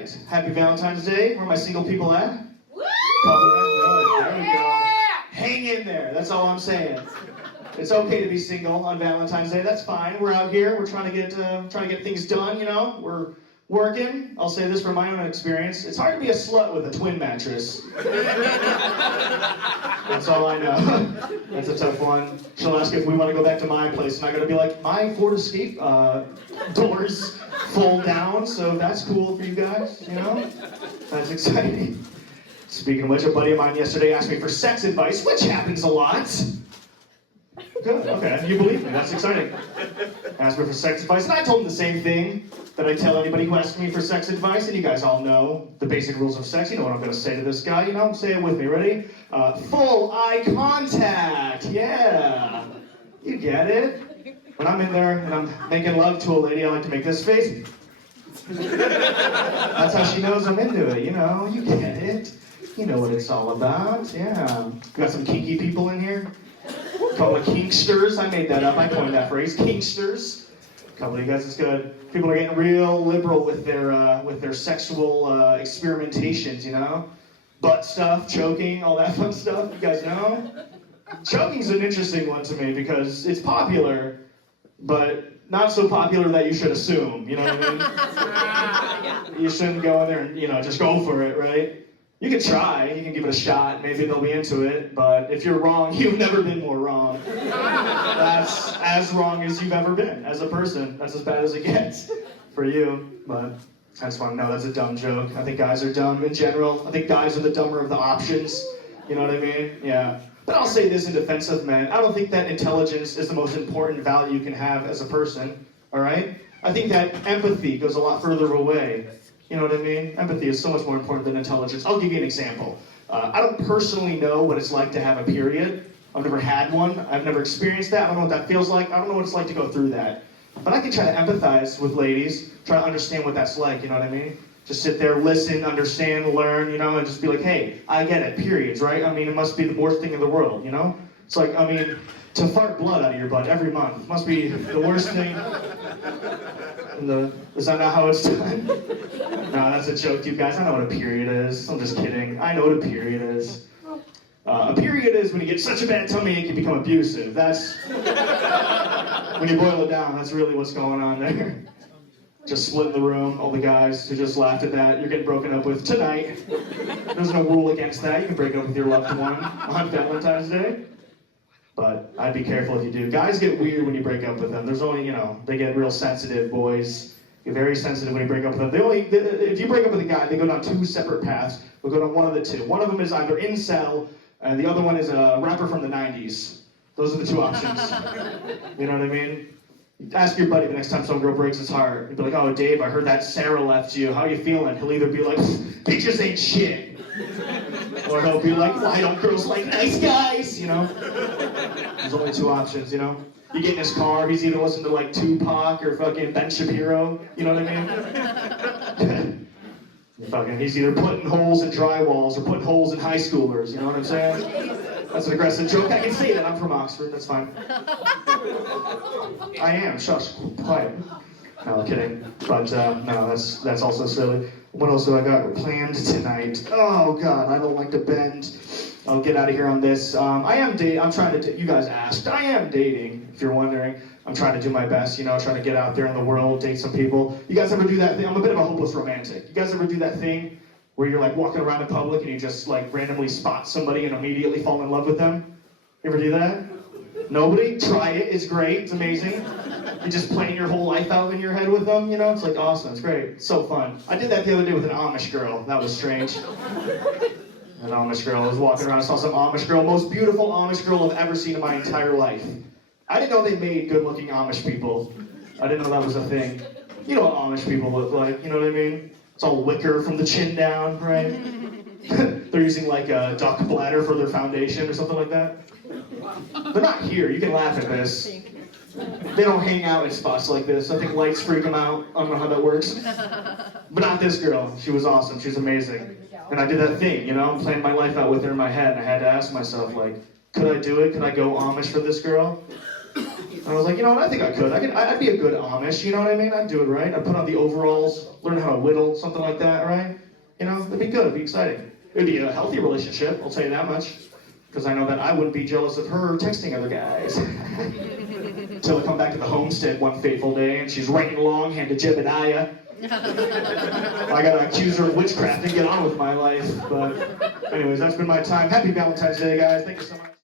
right. Happy Valentine's Day. Where are my single people at? Woo! Good. There we go. Hang in there. That's all I'm saying. It's okay to be single on Valentine's Day. That's fine. We're out here. We're trying to get things done. You know, we're working. I'll say this from my own experience. It's hard to be a slut with a twin mattress. That's all I know. That's a tough one. She'll ask if we want to go back to my place, and I gotta be like, my Ford Escape doors fold down, so that's cool for you guys. You know, that's exciting. Speaking of which, a buddy of mine yesterday asked me for sex advice, which happens a lot. Good, okay, you believe me, that's exciting. Asked me for sex advice, and I told him the same thing that I tell anybody who asks me for sex advice, and you guys all know the basic rules of sex. You know what I'm gonna say to this guy, you know? Say it with me, ready? Full eye contact, yeah. You get it? When I'm in there and I'm making love to a lady, I like to make this face. That's how she knows I'm into it, you know? You get it. You know what it's all about, yeah. We got some kinky people in here? Call it kinksters. I made that up. I coined that phrase. Kinksters. A couple of you guys, it's good. People are getting real liberal with their sexual experimentations, you know? Butt stuff, choking, all that fun stuff. You guys know? Choking's an interesting one to me because it's popular, but not so popular that you should assume, you know what I mean? You shouldn't go in there and, you know, just go for it, right? You can try, you can give it a shot, maybe they'll be into it, but if you're wrong, you've never been more wrong. That's as wrong as you've ever been as a person. That's as bad as it gets for you, but I just want to know that's a dumb joke. I think guys are dumb in general. I think guys are the dumber of the options, you know what I mean? Yeah. But I'll say this in defense of men, I don't think that intelligence is the most important value you can have as a person, all right? I think that empathy goes a lot further away. You know what I mean? Empathy is so much more important than intelligence. I'll give you an example. I don't personally know what it's like to have a period. I've never had one. I've never experienced that. I don't know what that feels like. I don't know what it's like to go through that. But I can try to empathize with ladies, try to understand what that's like, you know what I mean? Just sit there, listen, understand, learn, you know, and just be like, hey, I get it, periods, right? I mean, it must be the worst thing in the world, you know? It's like, I mean, to fart blood out of your butt every month must be the worst thing. Is that not how it's done? No, that's a joke, you guys. I know what a period is. I'm just kidding. I know what a period is. A period is when you get such a bad tummy ache you become abusive. That's, when you boil it down, that's really what's going on there. Just split the room, all the guys who just laughed at that, you're getting broken up with tonight. There's no rule against that. You can break up with your loved one on Valentine's Day. But I'd be careful if you do. Guys get weird when you break up with them. There's only, you know, they get real sensitive, boys. Get very sensitive when you break up with them. If you break up with a guy, they go down two separate paths. They'll go down one of the two. One of them is either incel, and the other one is a rapper from the 90s. Those are the two options. You know what I mean? Ask your buddy the next time some girl breaks his heart. You'd be like, oh, Dave, I heard that Sarah left you. How you feeling? He'll either be like, bitches ain't shit. Or he'll be like, why don't girls like nice guys? You know? There's only two options, you know? You get in his car, he's either listening to like Tupac or fucking Ben Shapiro. You know what I mean? He's either putting holes in drywalls or putting holes in high schoolers. You know what I'm saying? That's an aggressive joke. I can say that. I'm from Oxford. That's fine. I am. Shush. Quiet. No, I'm kidding. But no, that's also silly. What else do I got planned tonight? Oh God, I don't like to bend. I'll get out of here on this. I am dating. I'm trying to. You guys asked. I am dating. If you're wondering, I'm trying to do my best. You know, trying to get out there in the world, date some people. You guys ever do that thing? I'm a bit of a hopeless romantic. You guys ever do that thing where you're like walking around in public and you just like randomly spot somebody and immediately fall in love with them? You ever do that? Nobody? Try it. It's great. It's amazing. You just playing your whole life out in your head with them, you know? It's like awesome. It's great. It's so fun. I did that the other day with an Amish girl. That was strange. An Amish girl. I was walking around, I saw some Amish girl. Most beautiful Amish girl I've ever seen in my entire life. I didn't know they made good-looking Amish people. I didn't know that was a thing. You know what Amish people look like, you know what I mean? It's all wicker from the chin down, right? They're using like a duck bladder for their foundation or something like that. They're not here. You can laugh at this. They don't hang out in spots like this. I think lights freak them out. I don't know how that works. But not this girl. She was awesome. She was amazing. And I did that thing, you know? I'm playing my life out with her in my head. And I had to ask myself, like, could I do it? Could I go Amish for this girl? And I was like, you know what, I think I could. I'd be a good Amish, you know what I mean? I'd do it right. I'd put on the overalls, learn how to whittle, something like that, right? You know, it'd be good, it'd be exciting. It'd be a healthy relationship, I'll tell you that much. Because I know that I wouldn't be jealous of her texting other guys. Until I come back to the homestead one fateful day and she's writing longhand to Jebediah. I gotta accuse her of witchcraft and get on with my life. But anyways, that's been my time. Happy Valentine's Day, guys. Thank you so much.